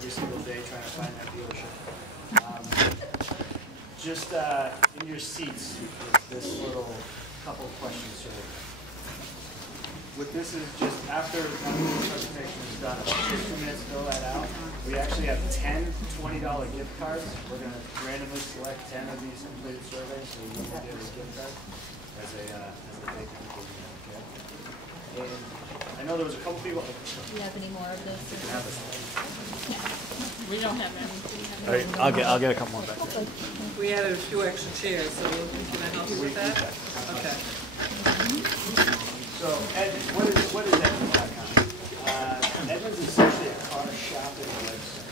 every single day trying to find that dealership. Just in your seats is this little couple of questions survey. What this is just after the presentation is done, about 15 minutes to fill that out. We actually have 10 $20 gift cards. We're going to randomly select 10 of these completed surveys, so you will get a gift card as a big conclusion. Okay. And I know there was a couple people. Do you have any more of those? You can have this one. We don't have any. All right, I'll get a couple more back. We had a few extra chairs, so can I help you with that? Okay. So, what is Edmunds.com? Edmunds is essentially a car shopping website.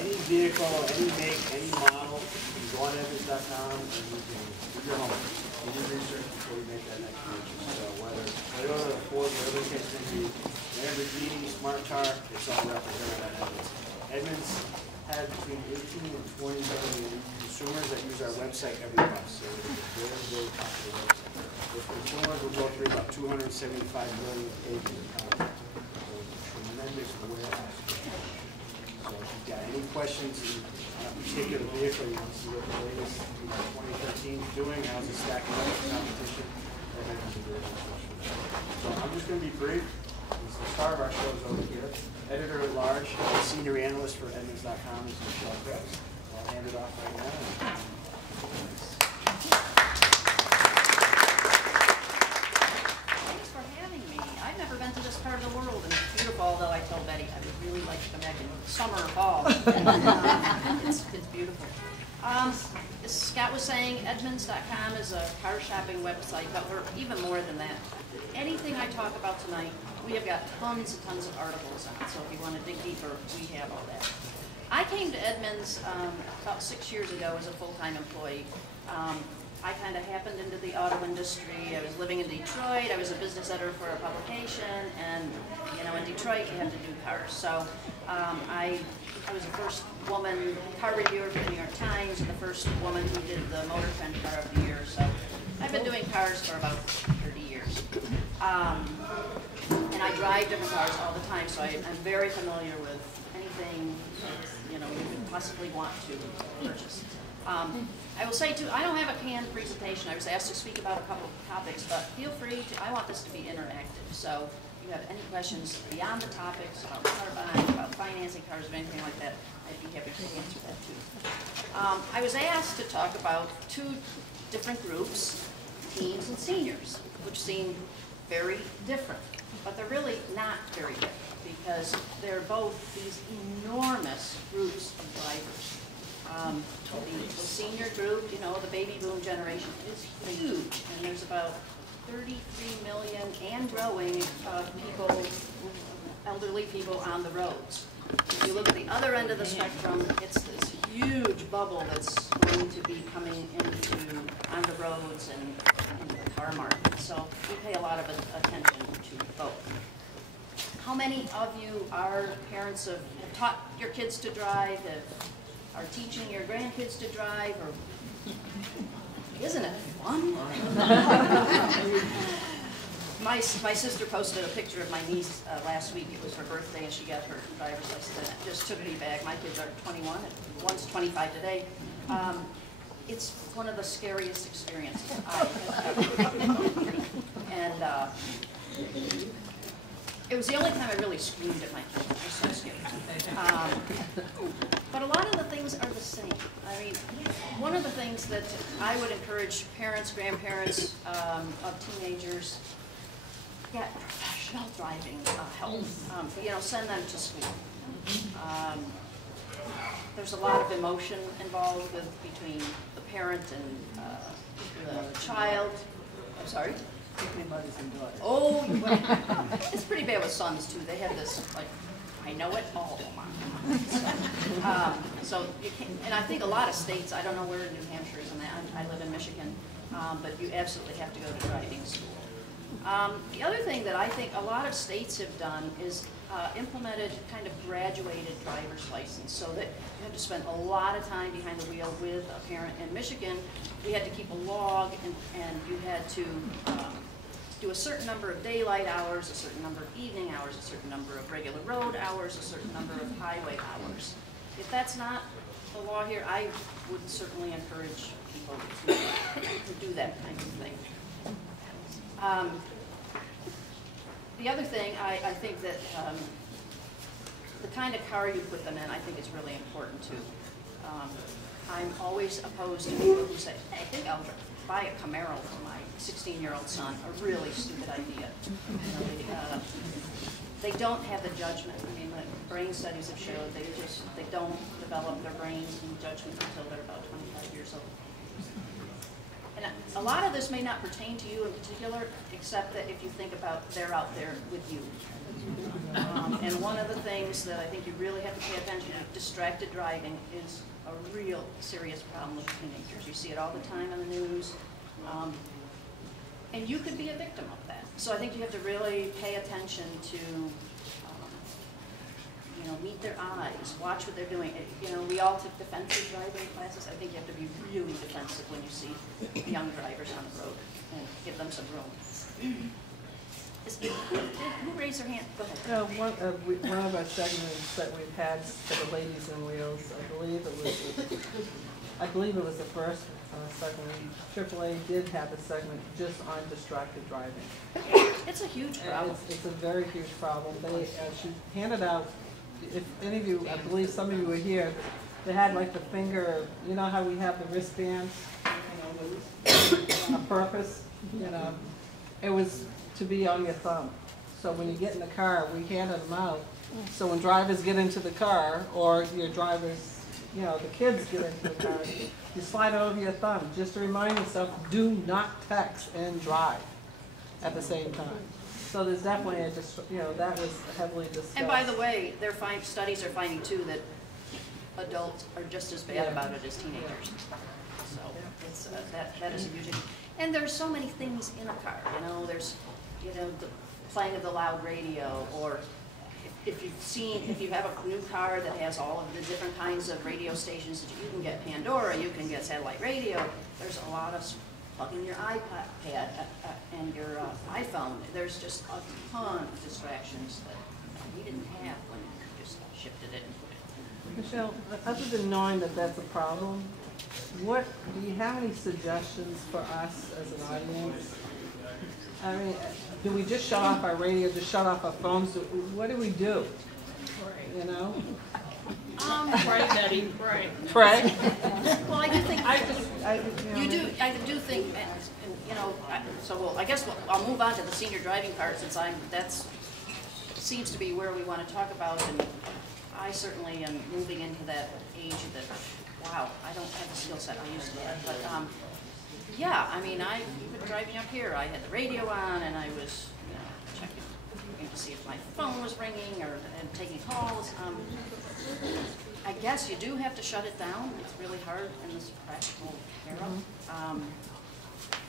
Any vehicle, any make, any model, you can go on Edmunds.com and you can do your homework. Do your research before you make that next purchase. So whether Toyota, Ford, whatever the case may be, Lamborghini, smart car, it's all represented at Edmunds. Edmunds has between 18 and 20 million consumers that use our website every month. So it is a very, very popular website. With consumers, we'll go through about 275 million pages of content. So it's a tremendous warehouse. So if you've got any questions on a particular vehicle, you want to see what the latest 2013 is doing, how's it stacking up with competition, Edmunds is a great resource for that. So I'm just going to be brief. The star of our show is over here. Editor-at-large, senior analyst for Edmunds.com is Michelle Krebs. I'll hand it off right now. Thanks for having me. I've never been to this part of the world, and it's beautiful, although I told Betty I would really like to come back in summer or fall. It's beautiful. As Scott was saying, Edmunds.com is a car shopping website, but we're even more than that. Anything I talk about tonight, we have got tons and tons of articles on it, so if you want to dig deeper, we have all that. I came to Edmunds about 6 years ago as a full-time employee. I kind of happened into the auto industry. I was living in Detroit. I was a business editor for a publication, and you know, in Detroit you have to do cars. So I was the first woman car reviewer for the New York Times, and the first woman who did the Motor Trend Car of the Year. So I've been doing cars for about 30 years. And I drive different cars all the time, so I'm very familiar with anything you know you could possibly want to purchase. I will say too, I don't have a canned presentation. I was asked to speak about a couple of topics, but feel free to, I want this to be interactive. So if you have any questions beyond the topics about car buying, about financing cars, or anything like that, I'd be happy to answer that too. I was asked to talk about two different groups, teens and seniors, which seem very different, but they're really not very different because they're both these enormous groups of drivers. The senior group, you know, the baby boom generation is huge, and there's about 33 million and growing people, elderly people on the roads. If you look at the other end of the spectrum, it's this huge bubble that's going to be coming on the roads and into the car market. So we pay a lot of attention to both. How many of you are parents have taught your kids to drive, are teaching your grandkids to drive, or isn't it fun? My sister posted a picture of my niece last week. It was her birthday, and she got her driver's license, and it just took me back. My kids are 21, and one's 25 today. It's one of the scariest experiences I have ever had. And it was the only time I really screamed at my kids. I was so scared. But a lot of the things are the same. I mean, one of the things that I would encourage parents, grandparents of teenagers, get professional driving help. You know, send them to school. There's a lot of emotion involved between the parent and the child. I'm sorry? Mothers and daughters. Oh, well, it's pretty bad with sons too. They have this, like, I know it all. So you can, and I think a lot of states, I don't know where New Hampshire is in that. I live in Michigan, but you absolutely have to go to driving school. The other thing that I think a lot of states have done is implemented kind of graduated driver's license, so that you have to spend a lot of time behind the wheel with a parent. In Michigan, we had to keep a log, and you had to do a certain number of daylight hours, a certain number of evening hours, a certain number of regular road hours, a certain number of highway hours. If that's not the law here, I would certainly encourage people to do that kind of thing. The other thing, I think that the kind of car you put them in, I think is really important too. I'm always opposed to people who say, hey, I think I'll buy a Camaro for my 16-year-old son. A really stupid idea. You know, they don't have the judgment. I mean, the brain studies have showed they don't develop their brains and judgment until they're about 25 years old. And a lot of this may not pertain to you in particular, except that if you think about they're out there with you. And one of the things that I think you really have to pay attention to, distracted driving, is a real serious problem with teenagers. You see it all the time on the news. And you could be a victim of that. So I think you have to really pay attention to, you know, meet their eyes, watch what they're doing. You know, we all took defensive driving classes. I think you have to be really defensive when you see young drivers on the road and give them some room. Who raised their hand? Go ahead. One of our segments that we've had for the Ladies in Wheels, I believe it was the first segment. AAA did have a segment just on distracted driving. It's a huge problem. It's a very huge problem. She handed out, if any of you, I believe some of you were here, they had like the finger, you know how we have the wristbands, you know, a purpose, you know. It was to be on your thumb. So when you get in the car, we handed them out. So when drivers get into the car, or your drivers, you know, the kids get into the car, you slide it over your thumb, just to remind yourself, do not text and drive at the same time. So there's definitely you know, that was heavily discussed. And by the way, studies are finding too that adults are just as bad about it as teenagers. So it's, that is a huge issue. And there's so many things in a car, you know, there's, you know, the playing of the loud radio, or if you have a new car that has all of the different kinds of radio stations, that you can get Pandora, you can get satellite radio, there's a lot of plugging your iPad and your iPhone. There's just a ton of distractions that we didn't have when we just shifted it and put it. Michelle, other than knowing that that's a problem, do you have any suggestions for us as an audience? I mean, do we just shut off our radio, just shut off our phones? What do we do? You know? Right, Betty, right. Pray? Well, I do think, I do think, and, you know, I guess I'll move on to the senior driving card, since that's seems to be where we want to talk about, and I certainly am moving into that age that, wow, I don't have the skill set I used to have, but yeah, I mean, even driving up here, I had the radio on, and I was, you know, checking to see if my phone was ringing and taking calls. I guess you do have to shut it down. It's really hard in this practical era,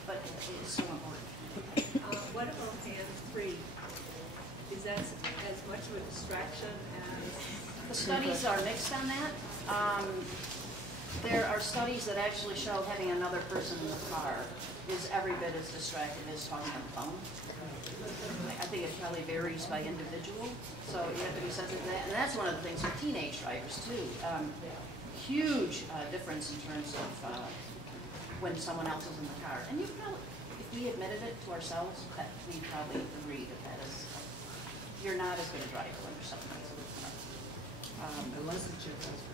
but it is so important. What about hands-free? Is that as much of a distraction as... The studies are mixed on that. There are studies that actually show having another person in the car is every bit as distracted as talking on the phone. I think it probably varies by individual, so you have to be sensitive to that. And that's one of the things with teenage drivers too. Huge difference in terms of when someone else is in the car. And you probably, if we admitted it to ourselves, that we probably agree that is, you're not as good a driver when there's someone else in the car. Unless it's your husband.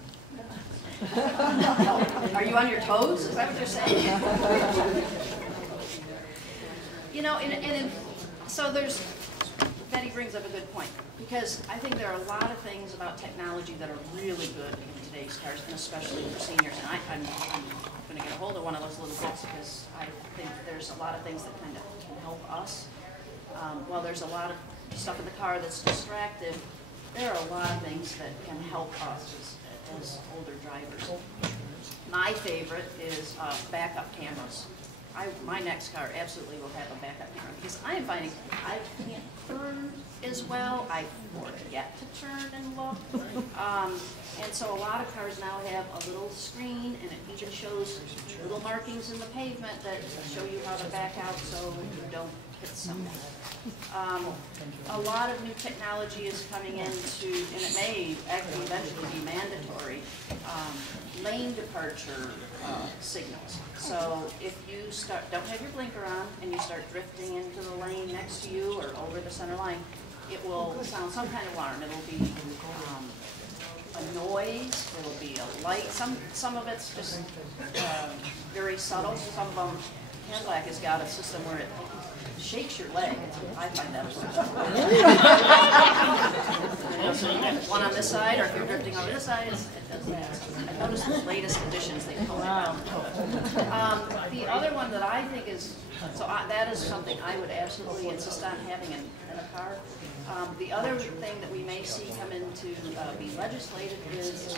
Are you on your toes? Is that what you're saying? You know, so Betty brings up a good point, because I think there are a lot of things about technology that are really good in today's cars, and especially for seniors. And I'm going to get a hold of one of those little books, because I think there's a lot of things that kind of can help us. While there's a lot of stuff in the car that's distracted, there are a lot of things that can help us as older drivers. My favorite is backup cameras. My next car absolutely will have a backup camera, because I am finding I can't turn as well. I forget to turn and look. And so a lot of cars now have a little screen, and it even shows little markings in the pavement that show you how to back out so you don't hit someone. A lot of new technology is coming into, and it may actually eventually be mandatory, lane departure signals. So if you don't have your blinker on and you start drifting into the lane next to you or over the center line, it will sound some kind of alarm. It'll be a noise, it'll be a light. Some of it's just very subtle. Some of them, Cadillac has got a system where it shakes your leg. I find that you know, so you got one on this side, or if you're drifting over this side, it does that. I noticed the latest editions they call it out. The other one that I think is, that is something I would absolutely insist on having in a car. The other thing that we may see come into be legislated is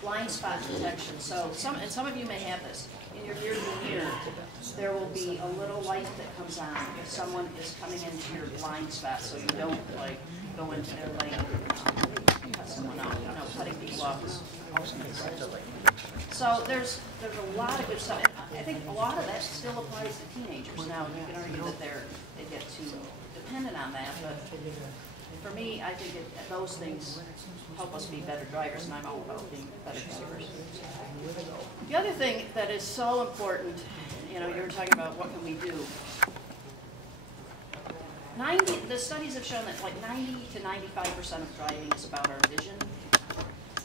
blind spot detection. So some of you may have this. In your rearview mirror, there will be a little light that comes on if someone is coming into your blind spot, so you don't like go into their lane and cut someone off. You know, cutting people off is also necessary. So there's a lot of good stuff. And I think a lot of that still applies to teenagers now. You can argue that they get too dependent on that, but for me, I think those things help us be better drivers, and I'm all about being better drivers. The other thing that is so important, you know, you were talking about what can we do. The studies have shown that like 90 to 95% of driving is about our vision.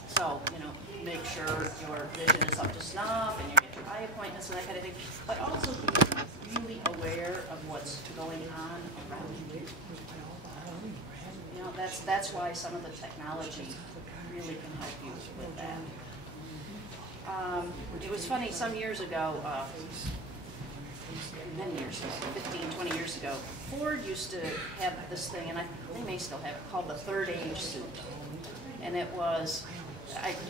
So, you know, make sure your vision is up to snuff and you get your eye appointments and that kind of thing, but also be really aware of what's going on around you. You know, that's why some of the technology really can help you with that. It was funny, some years ago, many years ago, 15, 20 years ago, Ford used to have this thing, and they may still have it, called the third age suit. And it was,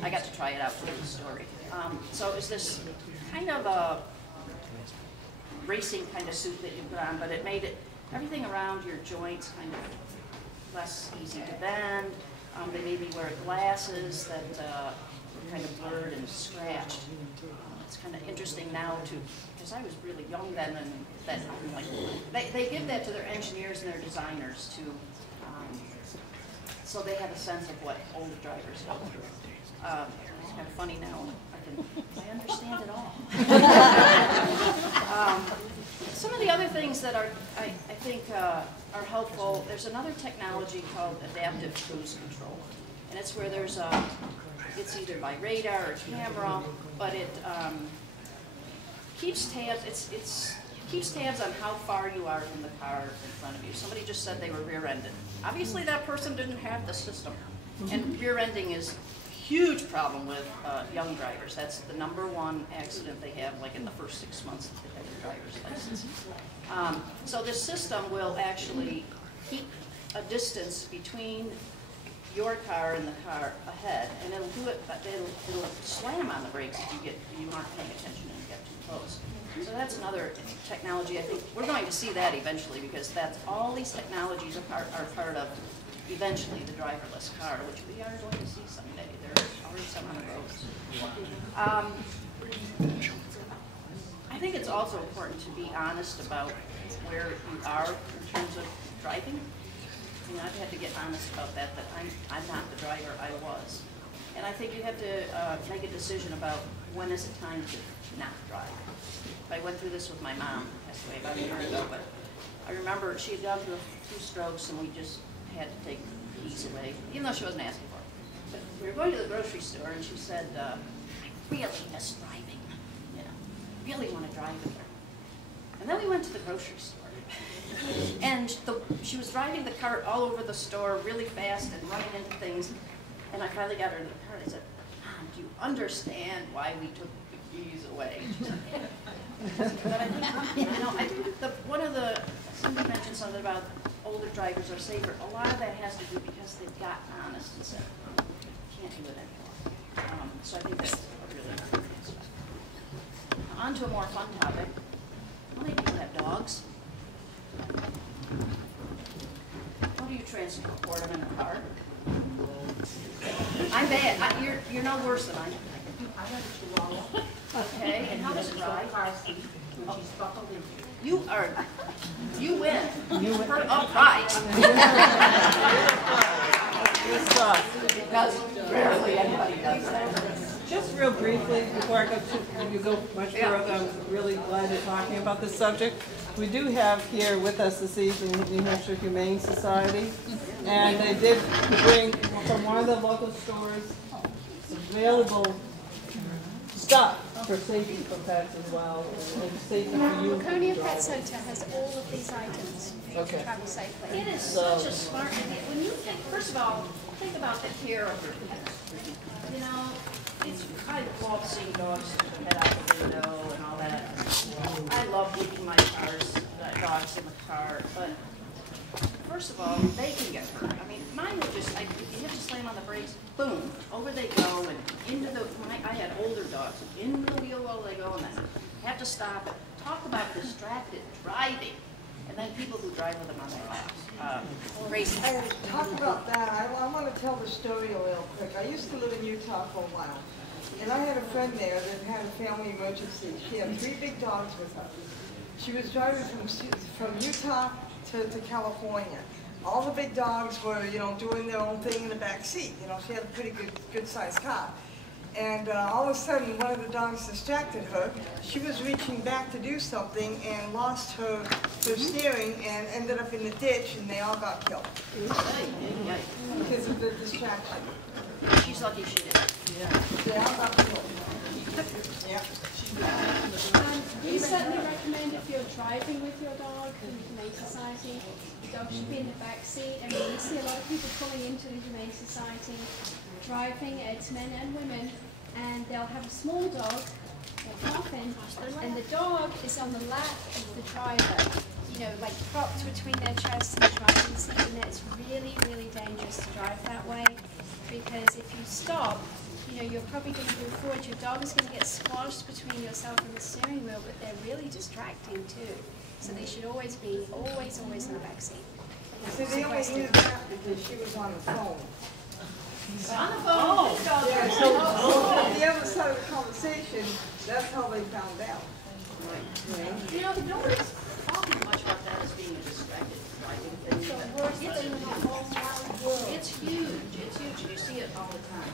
I got to try it out for the story. So it was this kind of a racing kind of suit that you put on, but it made everything around your joints kind of less easy to bend. They maybe wear glasses that were kind of blurred and scratched. It's kind of interesting now too, because I was really young then, and that like they give that to their engineers and their designers to, so they have a sense of what older drivers go through. It's kind of funny now. I understand it all. Some of the other things that are, I think, are helpful. There's another technology called adaptive cruise control, and it's where there's it's either by radar or camera, but it keeps tabs. It keeps tabs on how far you are from the car in front of you. Somebody just said they were rear-ended. Obviously, that person didn't have the system, and rear-ending is huge problem with young drivers. That's the #1 accident they have, like in the first 6 months that they have their driver's license. So this system will actually keep a distance between your car and the car ahead, and it'll do it, but it'll slam on the brakes if you aren't paying attention and you get too close. So that's another technology. I think we're going to see that eventually, because that's all these technologies are part of eventually the driverless car, which we are going to see someday. There's already some on the roads. I think it's also important to be honest about where you are in terms of driving. You know, I've had to get honest about that I'm not the driver I was. And I think you have to make a decision about when is it time to not drive. I went through this with my mom, passed away about a year ago, but I remember she had gone through a few strokes and we just had to take the keys away, even though she wasn't asking for it. But we were going to the grocery store and she said, I really miss driving. You know, really want to drive with her. And then we went to the grocery store. And she was driving the cart all over the store really fast and running into things. And I finally got her into the cart. I said, Mom, do you understand why we took the keys away? But I think, you know, somebody mentioned something about older drivers are safer. A lot of that has to do because they've gotten honest and said, can't do it anymore. So I think that's a really important aspect. On to a more fun topic. How many people have dogs? How do you transport them in a car? I'm bad. You're no worse than I am. I have a Chihuahua. Okay, and how does it drive? You win. Upright. Good stuff. Because rarely anybody does that. Just real briefly, before I go much further, I'm really glad you're talking about this subject. We do have here with us this evening New Hampshire Humane Society, and they did bring from one of the local stores available stuff for safety for pets as well, and safety for you. Laconia Pet Center has all of these items for you Okay. to travel safely. It is such a smart idea. When you think, first of all, think about the care of your pet. You know, I love seeing dogs head out the window and all that. I love leaving my dogs in the car, but first of all, they can get hurt. I mean, mine would just, if you hit the slam on the brakes, boom, over they go and into the, I had older dogs, into the wheel well they go, and then have to stop it. Talk about distracted driving, and then people who drive with them on their laps. Crazy. Hey, talk about that. I want to tell the story a little quick. I used to live in Utah for a while, and I had a friend there that had a family emergency. She had 3 big dogs with her. She was driving from Utah to California. All the big dogs were, you know, doing their own thing in the back seat. You know, she had a pretty good sized car. And all of a sudden, one of the dogs distracted her. She was reaching back to do something and lost her steering and ended up in the ditch, and they all got killed because of the distraction. She's lucky she did. They all got killed. Yeah. We certainly recommend if you're driving with your dog in the Humane Society, the dog should be in the back seat. I mean, we see a lot of people pulling into the Humane Society, driving, it's men and women, and they'll have a small dog, or often, and the dog is on the lap of the driver, you know, like propped between their chest and the driving seat, and it's really, really dangerous to drive that way, because if you stop, you know, you're probably going to move forward, your dog is going to get squashed between yourself and the steering wheel, but they're really distracting too. So they should always be, always in the back seat. See, they only knew that because she was on the phone. On the phone. Yeah, so on the other side of the conversation, that's how they found out. You know, nobody's talking much about that as being a distracted driving thing. It's huge. It's huge. You see it all the time.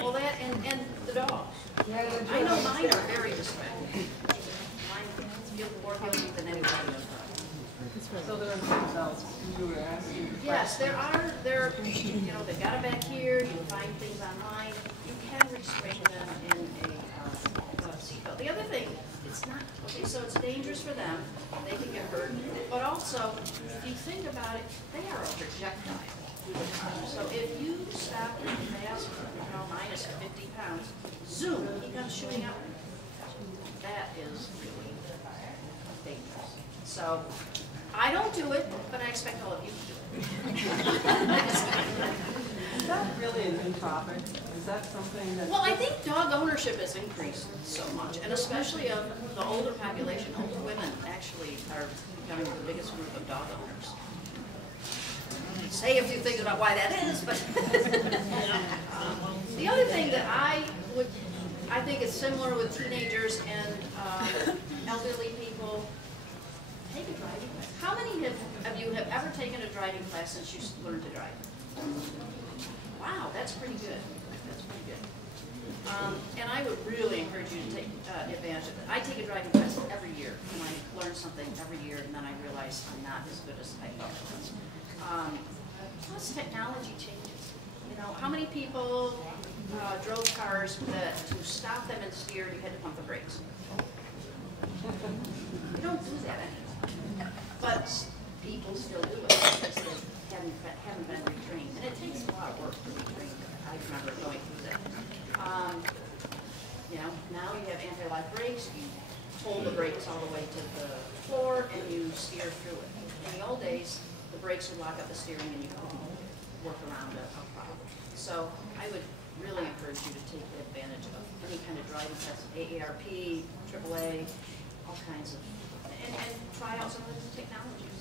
Well, that and the dogs. I know mine are very distracted. Mine feel more guilty than anybody else. So they're themselves. You were asking. Yes, there, you know, they've got it back here. You can find things online. You can restrain them in a seatbelt. The other thing, it's not, okay, so it's dangerous for them. They can get hurt. But also, if you think about it, they are a projectile through the car. So if you stop really fast, you know, minus 50 pounds, zoom, he comes shooting out. That is really dangerous. So I don't do it, but I expect all of you to do it. Is that really a new topic? Is that something that? Well, I think dog ownership has increased so much, and especially of the older population. Older women actually are becoming the biggest group of dog owners. Say a few things about why that is, but the other thing that I think is similar with teenagers and elderly people. Take a driving class. How many of you have ever taken a driving class since you learned to drive? Wow, that's pretty good. That's pretty good. And I would really encourage you to take advantage of it. I take a driving class every year, and I learn something every year, and then I realize I'm not as good as I thought I was. Plus, technology changes. You know, how many people drove cars that to stop them and steer, you had to pump the brakes? You don't do that anymore. But people still do it because they haven't been retrained. And it takes a lot of work to retrain. I remember going through that. You know, now you have anti-lock brakes. You hold the brakes all the way to the floor and you steer through it. In the old days, the brakes would lock up the steering and you couldn't work around a problem. So I would really encourage you to take advantage of any kind of driving test, AARP, AAA, all kinds of, and try out some of the technologies.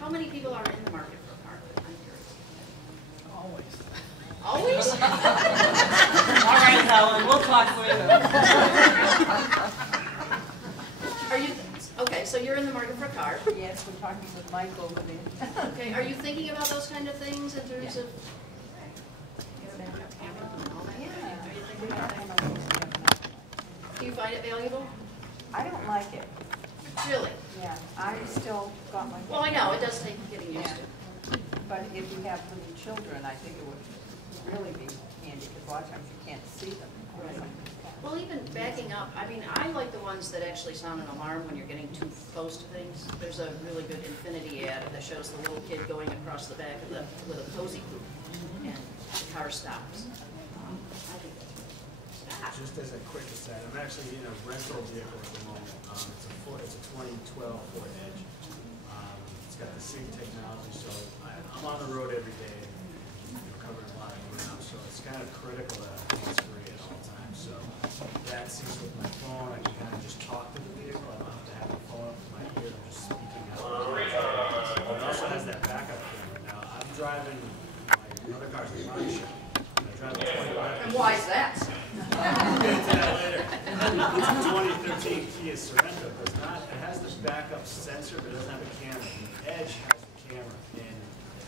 how many people are in the market for a car? I'm curious. Always. Always? All right, Helen, we'll talk later. Are you, okay, so you're in the market for a car. Yes, we're talking with Mike over there. Okay, are you thinking about those kind of things in terms of? Do you find it valuable? I don't like it. Really? Yeah, I still got my. Well, I know, it does take getting used to. But if you have little children, I think it would really be handy, because a lot of times you can't see them. Well, even backing up, I mean, I like the ones that actually sound an alarm when you're getting too close to things. There's a really good Infinity ad that shows the little kid going across the back of the, with a cozy coupe, and the car stops. I think that's Just as a quick aside, I'm actually in a rental vehicle at the moment. It's a 2012 Ford Edge. It's got the sync technology, so I'm on the road every day, covering a lot of ground, so it's kind of critical that I'm hands-free at all times. So that syncs with my phone. I can kind of just talk to the vehicle. I don't have to have the phone up to my ear. I'm just speaking out. It also has that backup camera. Now, I'm driving my other car's a body shop. I drive a 25. And why is that? We'll get into that later. It's a 2013 Kia Sorento. Does not, it has the backup sensor, but it doesn't have a camera. The Edge has the camera, and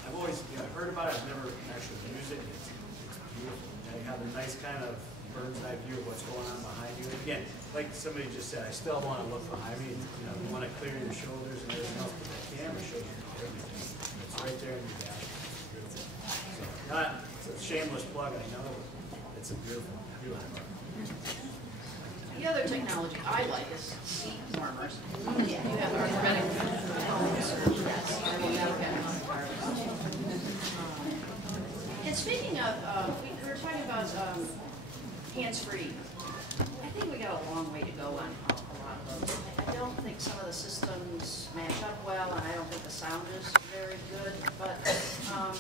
I've always heard about it. I've never actually used it. It's beautiful. And you have a nice kind of bird's eye view of what's going on behind you. And again, like somebody just said, I still want to look behind me. You want to clear your shoulders and everything else, but the camera shows you everything. It's right there in your dash. It's beautiful. So it's a shameless plug. I know it's a beautiful, beautiful car. The other technology I like is seat warmers. You have arthritic bones. Yes, I will never get on cars. And speaking of, we were talking about hands-free. I think we got a long way to go on a lot of those. I don't think some of the systems match up well, and I don't think the sound is very good, but I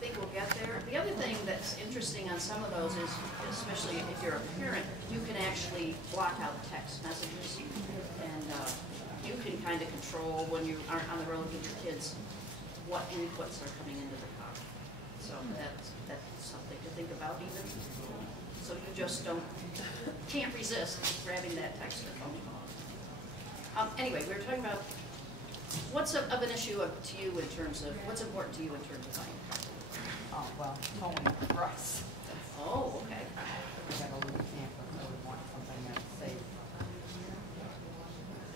think we'll get there. The other thing that's interesting on some of those is, especially if you're a parent, you can actually block out text messages, and you can kind of control when you aren't on the road with your kids what inputs are coming into the car. So that's something to think about even. So you just can't resist grabbing that text or phone call. Anyway, we were talking about what's of an issue to you in terms of, what's important to you in terms of buying a car? Oh, well, towing for us. Oh, okay. We got a little camper, so we want something that's safe.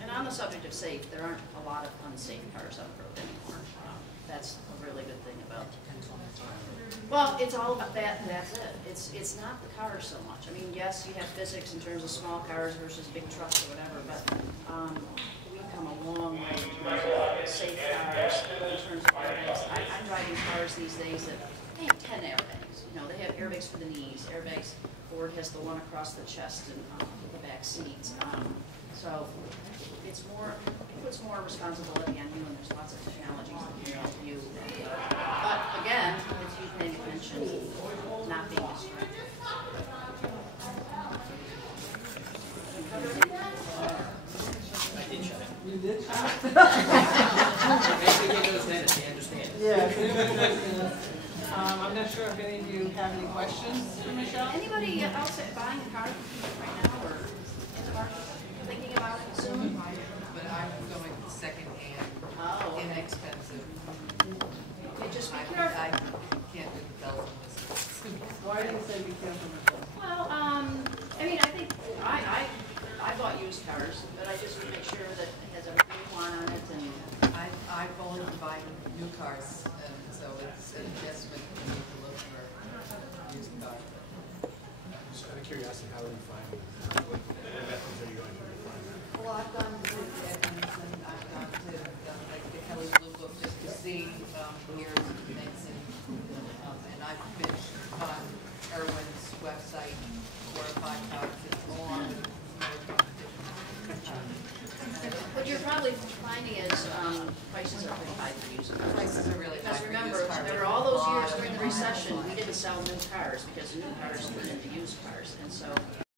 And on the subject of safe, there aren't a lot of unsafe cars on the road anymore. That's a really good thing about. Well, it's all about that, and that's it. It's not the cars so much. I mean, yes, you have physics in terms of small cars versus big trucks or whatever, but we've come a long way in terms of safe cars, in terms of airbags. I'm driving cars these days that they have 10 airbags. They have airbags for the knees, airbags. Ford has the one across the chest and the back seats. So it's more, it puts more responsibility on you, and there's lots of technologies that can help you. But again, it's you paying attention, not being distracted. You did? Basically, those minutes, you understand. Yeah. I'm not sure if any of you have any questions for Michelle? Anybody else buying a car right now or in the market, thinking about it soon? But I'm going second-hand, Oh, okay. inexpensive. Okay, just be I careful. can't do the bells and whistles. Why do you say be careful, Michelle? Well, I mean, I think I bought used cars, but I just make sure that it has everything you want on it, and I've only been buying new cars, and so it's an investment for me to look for a used car. Just out of curiosity, how are you finding it? What methods are you going to find that? Well, I've gone to Evans, and I've gone to like the Kelly Blue Book just to see years and things, and I've been on Irwin's website 4 or 5 times. It's more what you're probably finding is prices are pretty high for used cars. prices are really high Because for remember, used cars. there were all those years during the recession, we didn't sell new cars because new cars turned into used cars, and so